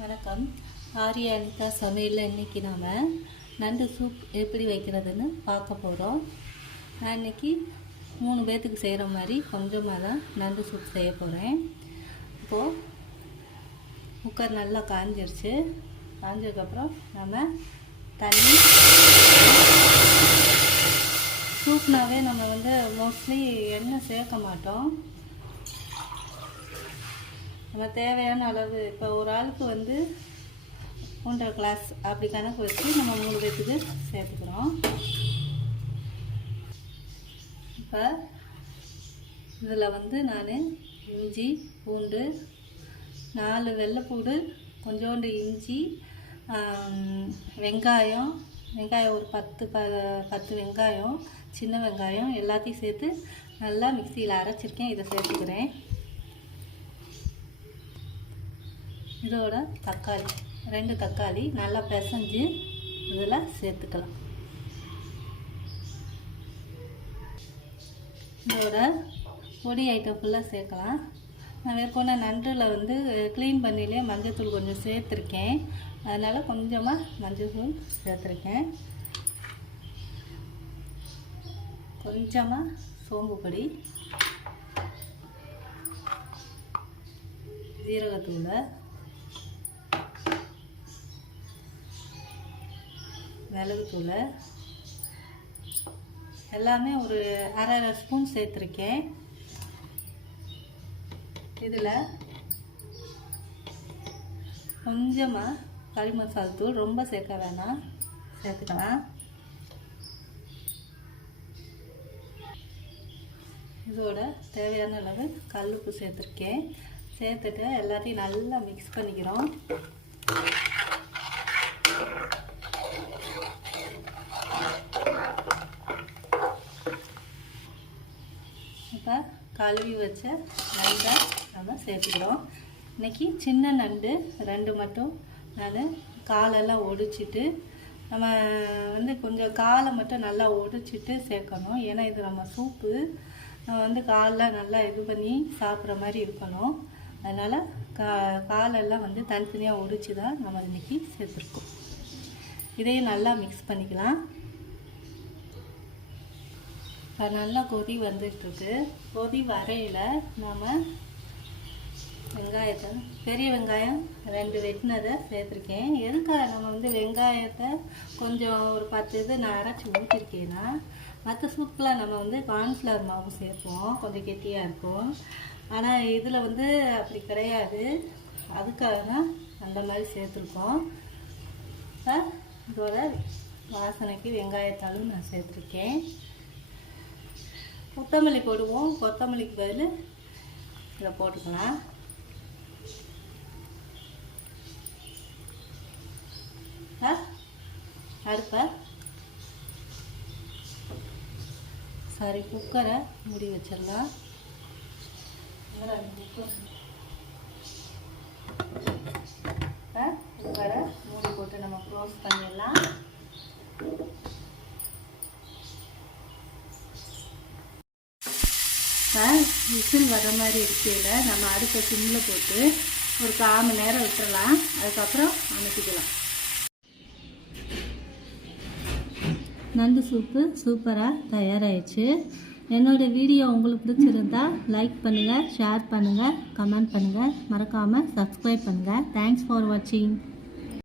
வணக்கம். ஆரிய அனிதா சமையலில் இன்றைக்கி நாம் நண்டு சூப் எப்படி வைக்கிறதுன்னு பார்க்க போகிறோம் நான் இன்றைக்கி மூணு பேர்த்துக்கு செய்கிற மாதிரி கொஞ்சமாக தான் நண்டு சூப் செய்ய போகிறேன் இப்போது குக்கர் நல்லா காஞ்சிருச்சு. காஞ்சதுக்கப்புறம் நம்ம தண்ணி சூப்னாவே நம்ம வந்து மோஸ்ட்லி எண்ணெய் சேர்க்க மாட்டோம். நம்ம தேவையான அளவு இப்போ ஒரு ஆளுக்கு வந்து ஒன்றரை கிளாஸ் அப்படி கணக்கு வச்சு நம்ம மூணு பேர்த்துக்கு சேர்த்துக்கிறோம். இப்போ இதில் வந்து நான் இஞ்சி பூண்டு நாலு வெள்ளைப்பூடு கொஞ்சோண்டு இஞ்சி வெங்காயம் வெங்காயம் ஒரு பத்து ப பத்து வெங்காயம் சின்ன வெங்காயம் எல்லாத்தையும் சேர்த்து நல்லா மிக்சியில் அரைச்சிருக்கேன் இதை சேர்த்துக்கிறேன். இதோட தக்காளி ரெண்டு தக்காளி நல்லா பிசைஞ்சு இதில் சேர்த்துக்கலாம். இதோட பொடி ஐட்டம் ஃபுல்லாக சேர்க்கலாம். நான் மேற்கொண்ட நன்றில் வந்து க்ளீன் பண்ணிலே மஞ்சத்தூள் கொஞ்சம் சேர்த்துருக்கேன். அதனால் கொஞ்சமாக மஞ்சள்தூள் சேர்த்துருக்கேன். கொஞ்சமாக சோம்பு பொடி ஜீரகத்தூளை மிளகுத்தூள் எல்லாமே ஒரு அரை அரை ஸ்பூன் சேர்த்துருக்கேன். இதில் கொஞ்சமாக கறி மசால் தூள் ரொம்ப சேர்க்க வேணாம். சேர்த்துக்கலாம். இதோட தேவையான அளவு கல்லுப்பு சேர்த்துருக்கேன். சேர்த்துட்டு எல்லாத்தையும் நல்லா மிக்ஸ் பண்ணிக்கிறோம். இப்போ கழுவி வச்ச நண்டை நம்ம சேர்த்துக்கிறோம். இன்னைக்கு சின்ன நண்டு ரெண்டு மட்டும். நான் காலெல்லாம் ஒடிச்சிட்டு நம்ம வந்து கொஞ்சம் காலை மட்டும் நல்லா ஒடிச்சிட்டு சேர்க்கணும். ஏன்னா இது நம்ம சூப்பு. நம்ம வந்து காலெலாம் நல்லா இது பண்ணி சாப்பிட்ற மாதிரி இருக்கணும். அதனால் கா காலெல்லாம் வந்து தனித்தனியாக ஒடிச்சு தான் நம்ம இன்றைக்கி சேர்த்துருக்கோம். இதையும் நல்லா மிக்ஸ் பண்ணிக்கலாம். இப்போ நல்லா கொதி வந்துட்டுருக்கு. கொதி வரையில் நாம் வெங்காயத்தை பெரிய வெங்காயம் ரெண்டு வெட்டினதை சேர்த்துருக்கேன். எதுக்காக நம்ம வந்து வெங்காயத்தை கொஞ்சம் ஒரு பத்து இது நான் அரைச்சி ஊற்றிருக்கேன்னா மற்ற சூப்பில் நம்ம வந்து கார்ன்ஃப்ளவர் மாவு சேர்ப்போம். கொஞ்சம் கெட்டியாக இருக்கும். ஆனால் இதில் வந்து அப்படி கிடையாது. அதுக்காக தான் அந்த மாதிரி சேர்த்துருக்கோம். இதோட வாசனைக்கு வெங்காயத்தாலும் நான் சேர்த்துருக்கேன். கொத்தமல்லி போடுவோம். கொத்தமல்லிக்கு பதில் இதை போட்டுக்கலாம். ஆ? அடுப்பை? சரி குக்கரை மூடி வச்சிடலாம். குக்கரை மூடி போட்டு நம்ம க்ளோஸ் பண்ணிடலாம். விசில் வர மாதிரி இருக்கையில் நம்ம அடுப்பை சிம்மில் போட்டு ஒரு கால் மணி நேரம் விட்டுறலாம். அதுக்கப்புறம் அமைச்சிக்கலாம். நண்டு சூப்பு சூப்பராக தயாராகிடுச்சு என்னோடய வீடியோ உங்களுக்கு பிடிச்சிருந்தா லைக் பண்ணுங்கள் ஷேர் பண்ணுங்கள் கமெண்ட் பண்ணுங்கள் மறக்காமல் சப்ஸ்கிரைப் பண்ணுங்கள் தேங்க்ஸ் ஃபார் வாட்சிங்